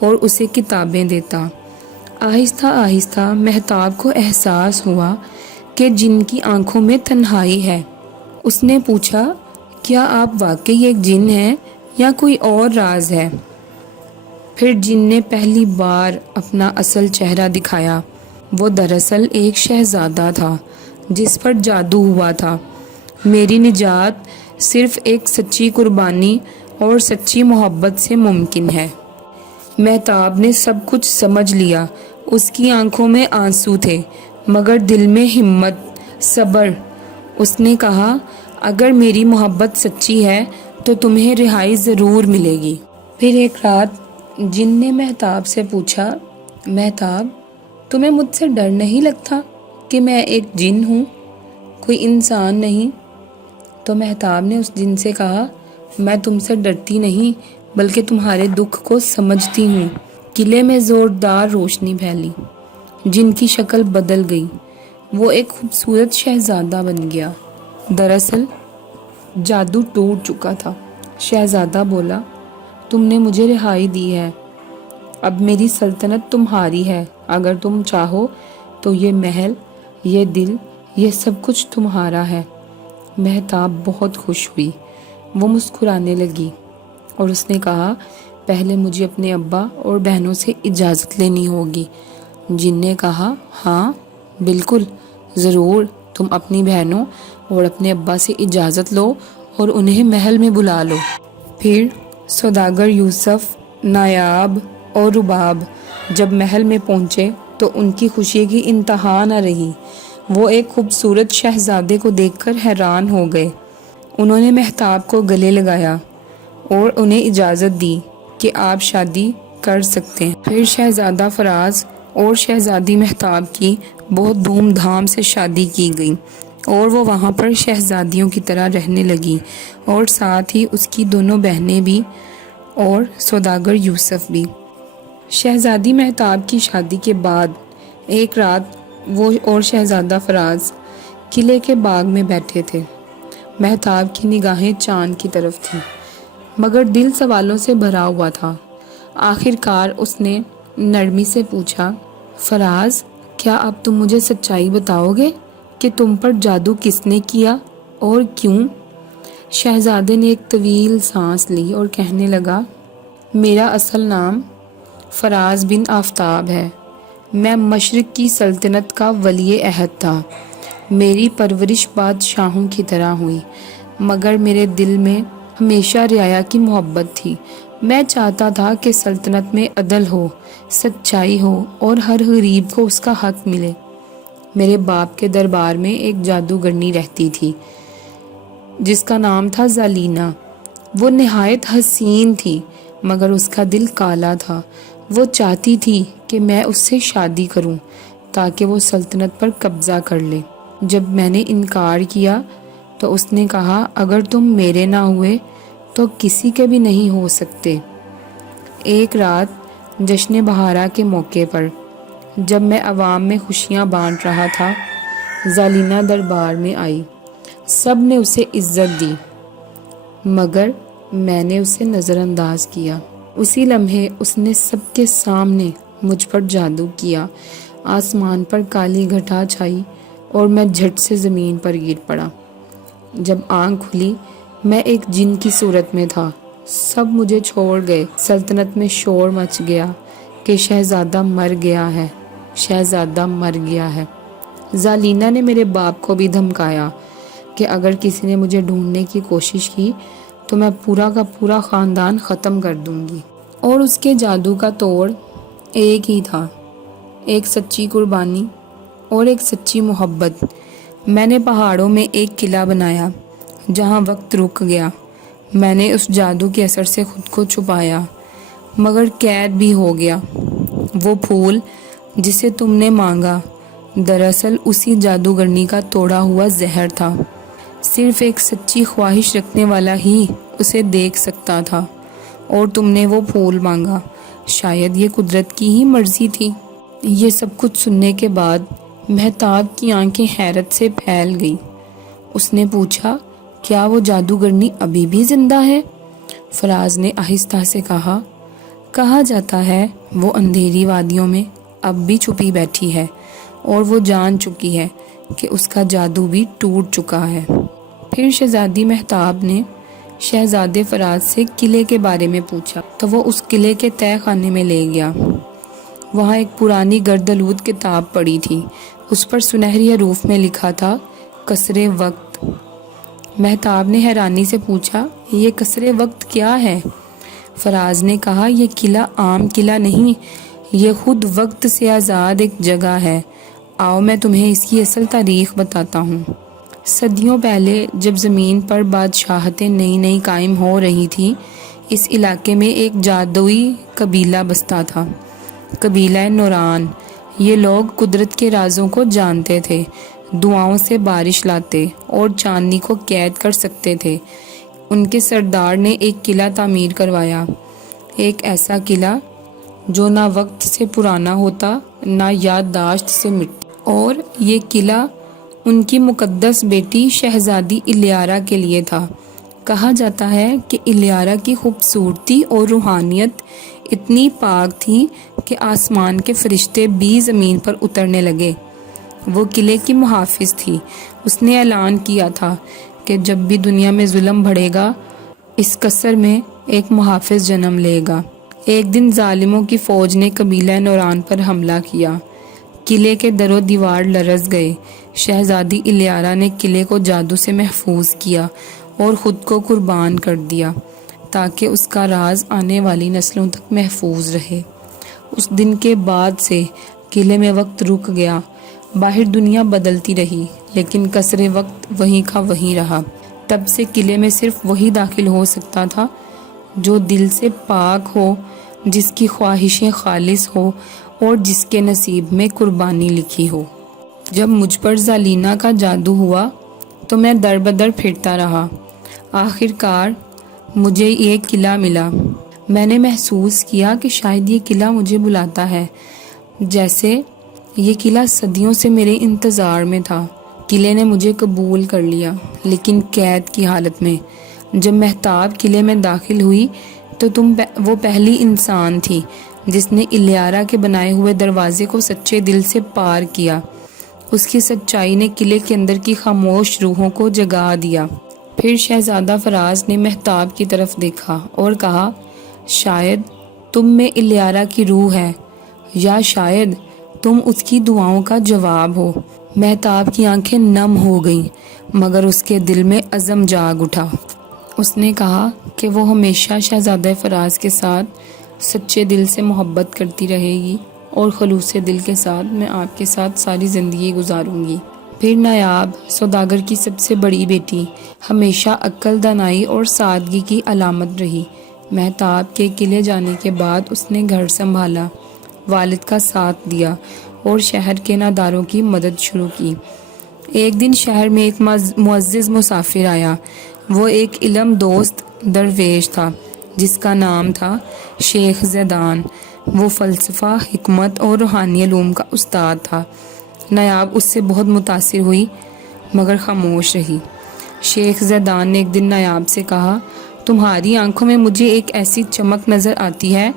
اور اسے کتابیں دیتا۔ آہستہ آہستہ مہتاب کو احساس ہوا کہ جن کی آنکھوں میں تنہائی ہے۔ اس نے پوچھا، کیا آپ واقعی ایک جن ہیں یا کوئی اور راز ہے؟ پھر جن نے پہلی بار اپنا اصل چہرہ دکھایا۔ وہ دراصل ایک شہزادہ تھا جس پر جادو ہوا تھا۔ میری نجات صرف ایک سچی قربانی اور سچی محبت سے ممکن ہے۔ مہتاب نے سب کچھ سمجھ لیا۔ اس کی آنکھوں میں آنسو تھے مگر دل میں ہمت، صبر۔ اس نے کہا، اگر میری محبت سچی ہے تو تمہیں رہائی ضرور ملے گی۔ پھر ایک رات جن نے مہتاب سے پوچھا، مہتاب، تمہیں مجھ سے ڈر نہیں لگتا کہ میں ایک جن ہوں، کوئی انسان نہیں؟ تو مہتاب نے اس جن سے کہا، میں تم سے ڈرتی نہیں بلکہ تمہارے دکھ کو سمجھتی ہوں۔ قلعے میں زوردار روشنی پھیلی، جن کی شکل بدل گئی۔ وہ ایک خوبصورت شہزادہ بن گیا۔ دراصل جادو ٹوٹ چکا تھا۔ شہزادہ بولا، تم نے مجھے رہائی دی ہے، اب میری سلطنت تمہاری ہے۔ اگر تم چاہو تو یہ محل، یہ دل، یہ سب کچھ تمہارا ہے۔ مہتاب بہت خوش ہوئی۔ وہ مسکرانے لگی اور اس نے کہا، پہلے مجھے اپنے ابا اور بہنوں سے اجازت لینی ہوگی۔ جن نے کہا، ہاں بالکل، ضرور، تم اپنی بہنوں اور اپنے ابا سے اجازت لو اور انہیں محل میں بلا لو۔ پھر سوداگر یوسف، نایاب اور رباب جب محل میں پہنچے تو ان کی خوشی کی انتہا نہ رہی۔ وہ ایک خوبصورت شہزادے کو دیکھ کر حیران ہو گئے۔ انہوں نے مہتاب کو گلے لگایا اور انہیں اجازت دی کہ آپ شادی کر سکتے ہیں۔ پھر شہزادہ فراز اور شہزادی مہتاب کی بہت دھوم دھام سے شادی کی گئی اور وہ وہاں پر شہزادیوں کی طرح رہنے لگی، اور ساتھ ہی اس کی دونوں بہنیں بھی اور سوداگر یوسف بھی۔ شہزادی مہتاب کی شادی کے بعد ایک رات وہ اور شہزادہ فراز قلعے کے باغ میں بیٹھے تھے۔ مہتاب کی نگاہیں چاند کی طرف تھیں مگر دل سوالوں سے بھرا ہوا تھا۔ آخر کار اس نے نرمی سے پوچھا، فراز، کیا اب تم مجھے سچائی بتاؤ گے کہ تم پر جادو کس نے کیا اور کیوں؟ شہزادے نے ایک طویل سانس لی اور کہنے لگا، میرا اصل نام فراز بن آفتاب ہے۔ میں مشرق کی سلطنت کا ولی عہد تھا۔ میری پرورش بادشاہوں کی طرح ہوئی مگر میرے دل میں ہمیشہ رعایا کی محبت تھی۔ میں چاہتا تھا کہ سلطنت میں عدل ہو، سچائی ہو اور ہر غریب کو اس کا حق ملے۔ میرے باپ کے دربار میں ایک جادوگرنی رہتی تھی جس کا نام تھا زالینہ۔ وہ نہایت حسین تھی مگر اس کا دل کالا تھا۔ وہ چاہتی تھی کہ میں اس سے شادی کروں تاکہ وہ سلطنت پر قبضہ کر لے۔ جب میں نے انکار کیا تو اس نے کہا، اگر تم میرے نہ ہوئے تو کسی کے بھی نہیں ہو سکتے۔ ایک رات جشن بہارا کے موقع پر جب میں عوام میں خوشیاں بانٹ رہا تھا، زالینہ دربار میں آئی۔ سب نے اسے عزت دی مگر میں نے اسے نظر انداز کیا۔ اسی لمحے اس نے سب کے سامنے مجھ پر جادو کیا۔ آسمان پر کالی گھٹا چھائی اور میں جھٹ سے زمین پر گر پڑا۔ جب آنکھ کھلی میں ایک جن کی صورت میں تھا۔ سب مجھے چھوڑ گئے۔ سلطنت میں شور مچ گیا کہ شہزادہ مر گیا ہے، شہزادہ مر گیا ہے۔ زالینہ نے میرے باپ کو بھی دھمکایا کہ اگر کسی نے مجھے ڈھونڈنے کی کوشش کی تو میں پورا کا پورا خاندان ختم کر دوں گی۔ اور اس کے جادو کا توڑ ایک ہی تھا، ایک سچی قربانی اور ایک سچی محبت۔ میں نے پہاڑوں میں ایک قلعہ بنایا جہاں وقت رک گیا۔ میں نے اس جادو کے اثر سے خود کو چھپایا مگر قید بھی ہو گیا۔ وہ پھول جسے تم نے مانگا دراصل اسی جادوگرنی کا توڑا ہوا زہر تھا۔ صرف ایک سچی خواہش رکھنے والا ہی اسے دیکھ سکتا تھا اور تم نے وہ پھول مانگا۔ شاید یہ قدرت کی ہی مرضی تھی۔ یہ سب کچھ سننے کے بعد مہتاب کی آنکھیں حیرت سے پھیل گئی۔ اس نے پوچھا، کیا وہ جادوگرنی ابھی بھی زندہ ہے؟ فراز نے آہستہ سے کہا، کہا جاتا ہے وہ اندھیری وادیوں میں اب بھی چھپی بیٹھی ہے اور وہ جان چکی ہے کہ اس کا جادو بھی ٹوٹ چکا ہے۔ پھر شہزادی مہتاب نے شہزادے فراز سے قلعے کے بارے میں پوچھا تو وہ اس قلعے کے تہہ خانے میں لے گیا۔ وہاں ایک پرانی گردآلود کتاب پڑی تھی، اس پر سنہری حروف میں لکھا تھا قصر وقت۔ مہتاب نے حیرانی سے پوچھا یہ قصر وقت کیا ہے؟ فراز نے کہا یہ قلعہ عام قلعہ نہیں، یہ خود وقت سے آزاد ایک جگہ ہے، آؤ میں تمہیں اس کی اصل تاریخ بتاتا ہوں۔ صدیوں پہلے جب زمین پر بادشاہتیں نئی نئی قائم ہو رہی تھی، اس علاقے میں ایک جادوئی قبیلہ بستا تھا، قبیلہ نوران۔ یہ لوگ قدرت کے رازوں کو جانتے تھے، دعاؤں سے بارش لاتے اور چاندنی کو قید کر سکتے تھے۔ ان کے سردار نے ایک قلعہ تعمیر کروایا، ایک ایسا قلعہ جو نہ وقت سے پرانا ہوتا نہ یادداشت سے مٹتا، اور یہ قلعہ ان کی مقدس بیٹی شہزادی الیارا کے لیے تھا۔ کہا جاتا ہے کہ الیارا کی خوبصورتی اور روحانیت اتنی پاک تھی کہ آسمان کے فرشتے بھی زمین پر اترنے لگے۔ وہ قلعے کی محافظ تھی۔ اس نے اعلان کیا تھا کہ جب بھی دنیا میں ظلم بڑھے گا، اس قصر میں ایک محافظ جنم لے گا۔ ایک دن ظالموں کی فوج نے قبیلہ نوران پر حملہ کیا، قلعے کے در و دیوار لرز گئے۔ شہزادی الیارا نے قلعے کو جادو سے محفوظ کیا اور خود کو قربان کر دیا تاکہ اس کا راز آنے والی نسلوں تک محفوظ رہے۔ اس دن کے بعد سے قلعے میں وقت رک گیا، باہر دنیا بدلتی رہی لیکن قصر وقت وہیں کا وہیں رہا۔ تب سے قلعے میں صرف وہی داخل ہو سکتا تھا جو دل سے پاک ہو، جس کی خواہشیں خالص ہو اور جس کے نصیب میں قربانی لکھی ہو۔ جب مجھ پر ذالینہ کا جادو ہوا تو میں در بدر پھرتا رہا۔ آخر کار مجھے یہ قلعہ ملا۔ میں نے محسوس کیا کہ شاید یہ قلعہ مجھے بلاتا ہے، جیسے یہ قلعہ صدیوں سے میرے انتظار میں تھا۔ قلعے نے مجھے قبول کر لیا، لیکن قید کی حالت میں۔ جب مہتاب قلعے میں داخل ہوئی تو وہ پہلی انسان تھی جس نے الیارا کے بنائے ہوئے دروازے کو سچے دل سے پار کیا۔ اس کی سچائی نے قلعے کے اندر کی خاموش روحوں کو جگا دیا۔ پھر شہزادہ فراز نے مہتاب کی طرف دیکھا اور کہا، شاید تم میں الیارا کی روح ہے، یا شاید تم اس کی دعاؤں کا جواب ہو۔ مہتاب کی آنکھیں نم ہو گئیں، مگر اس کے دل میں عزم جاگ اٹھا۔ اس نے کہا کہ وہ ہمیشہ شہزادہ فراز کے ساتھ سچے دل سے محبت کرتی رہے گی اور خلوص دل کے ساتھ میں آپ کے ساتھ ساری زندگی گزاروں گی۔ پھر نایاب سوداگر کی سب سے بڑی بیٹی ہمیشہ عقل، دانائی اور سادگی کی علامت رہی۔ مہتاب کے قلعے جانے کے بعد اس نے گھر سنبھالا، والد کا ساتھ دیا اور شہر کے ناداروں کی مدد شروع کی۔ ایک دن شہر میں ایک معزز مسافر آیا۔ وہ ایک علم دوست درویش تھا جس کا نام تھا شیخ زیدان۔ وہ فلسفہ، حکمت اور روحانی علوم کا استاد تھا۔ نایاب اس سے بہت متاثر ہوئی مگر خاموش رہی۔ شیخ زیدان نے ایک دن نایاب سے کہا، تمہاری آنکھوں میں مجھے ایک ایسی چمک نظر آتی ہے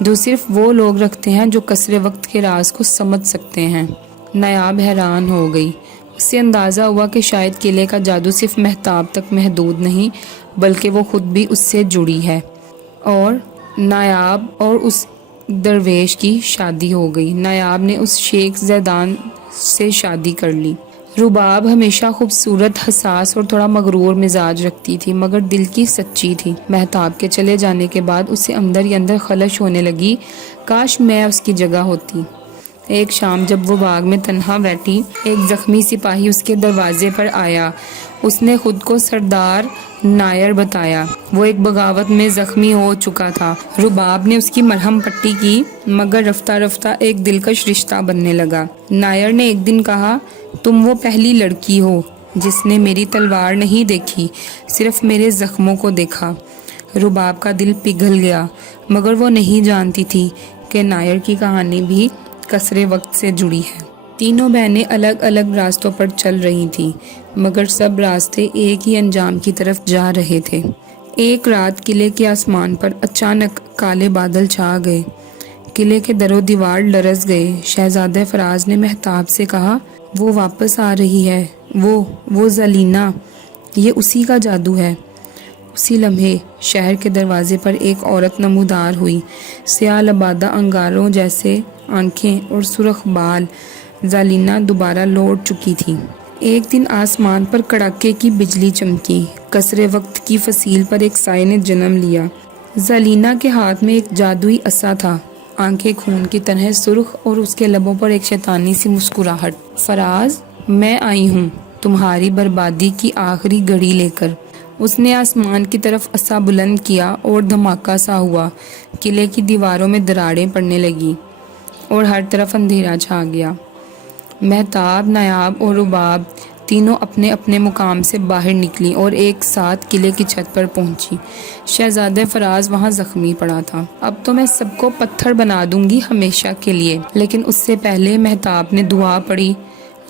جو صرف وہ لوگ رکھتے ہیں جو قصر وقت کے راز کو سمجھ سکتے ہیں۔ نایاب حیران ہو گئی۔ اس سے اندازہ ہوا کہ شاید قلعے کا جادو صرف مہتاب تک محدود نہیں بلکہ وہ خود بھی اس سے جڑی ہے، اور نایاب اور اس درویش کی شادی ہو گئی۔ نایاب نے اس شیخ زیدان سے شادی کر لی۔ رباب ہمیشہ خوبصورت، حساس اور تھوڑا مغرور مزاج رکھتی تھی مگر دل کی سچی تھی۔ مہتاب کے چلے جانے کے بعد اسے اندر ہی اندر خلش ہونے لگی، کاش میں اس کی جگہ ہوتی۔ ایک شام جب وہ باغ میں تنہا بیٹھی، ایک زخمی سپاہی اس کے دروازے پر آیا۔ اس نے خود کو سردار نائر بتایا۔ وہ ایک بغاوت میں زخمی ہو چکا تھا۔ رباب نے اس کی مرہم پٹی کی مگر رفتہ رفتہ ایک دلکش رشتہ بننے لگا۔ نائر نے ایک دن کہا، تم وہ پہلی لڑکی ہو جس نے میری تلوار نہیں دیکھی، صرف میرے زخموں کو دیکھا۔ رباب کا دل پگھل گیا مگر وہ نہیں جانتی تھی کہ نائر کی کہانی بھی قصر وقت سے جڑی ہے۔ تینوں بہنیں الگ الگ راستوں پر چل رہی تھیں مگر سب راستے ایک ہی انجام کی طرف جا رہے تھے۔ ایک رات قلعے کے آسمان پر اچانک کالے بادل چھا گئے، قلعے کے در و دیوار لرز گئے۔ شہزادہ فراز نے مہتاب سے کہا، وہ واپس آ رہی ہے، وہ زلینا، یہ اسی کا جادو ہے۔ اسی لمحے شہر کے دروازے پر ایک عورت نمودار ہوئی، سیاہ لبادہ انگاروں جیسے آنکھیں اور سرخ بال۔ زلینا دوبارہ لوٹ چکی تھی۔ ایک دن آسمان پر کڑاکے کی بجلی چمکی، قصر وقت کی فصیل پر ایک سائے نے جنم لیا۔ زلینا کے ہاتھ میں ایک جادوئی عصا تھا، آنکھیں خون کی طرح سرخ اور اس کے لبوں پر ایک شیطانی سی مسکراہٹ۔ فراز، میں آئی ہوں تمہاری بربادی کی آخری گھڑی لے کر۔ اس نے آسمان کی طرف عصا بلند کیا اور دھماکہ سا ہوا، قلعے کی دیواروں میں دراڑیں پڑنے لگیں اور ہر طرف اندھیرا چھا گیا۔ مہتاب، نایاب اور رباب تینوں اپنے اپنے مقام سے باہر نکلی اور ایک ساتھ قلعے کی چھت پر پہنچی۔ شہزادہ فراز وہاں زخمی پڑا تھا۔ اب تو میں سب کو پتھر بنا دوں گی ہمیشہ کے لیے، لیکن اس سے پہلے مہتاب نے دعا پڑھی،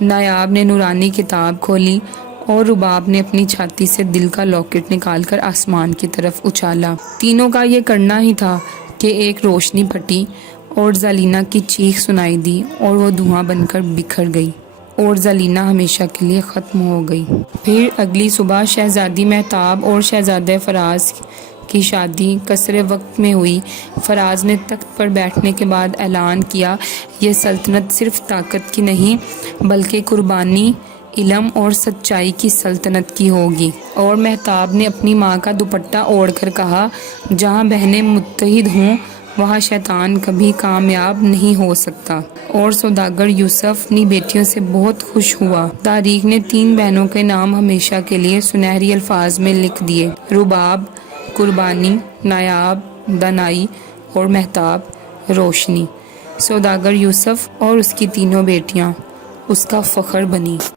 نایاب نے نورانی کتاب کھولی اور رباب نے اپنی چھاتی سے دل کا لاکٹ نکال کر آسمان کی طرف اچھالا۔ تینوں کا یہ کرنا ہی تھا کہ ایک روشنی پھٹی اور زلینا کی چیخ سنائی دی اور وہ دھواں بن کر بکھر گئی اور زلینا ہمیشہ کے لیے ختم ہو گئی۔ پھر اگلی صبح شہزادی مہتاب اور شہزادہ فراز کی شادی قصر وقت میں ہوئی۔ فراز نے تخت پر بیٹھنے کے بعد اعلان کیا، یہ سلطنت صرف طاقت کی نہیں بلکہ قربانی، علم اور سچائی کی سلطنت کی ہوگی۔ اور مہتاب نے اپنی ماں کا دوپٹہ اوڑھ کر کہا، جہاں بہنیں متحد ہوں وہاں شیطان کبھی کامیاب نہیں ہو سکتا۔ اور سوداگر یوسف اپنی بیٹیوں سے بہت خوش ہوا۔ تاریخ نے 3 بہنوں کے نام ہمیشہ کے لیے سنہری الفاظ میں لکھ دیے، رباب قربانی، نایاب دانائی اور مہتاب روشنی۔ سوداگر یوسف اور اس کی تینوں بیٹیاں اس کا فخر بنی۔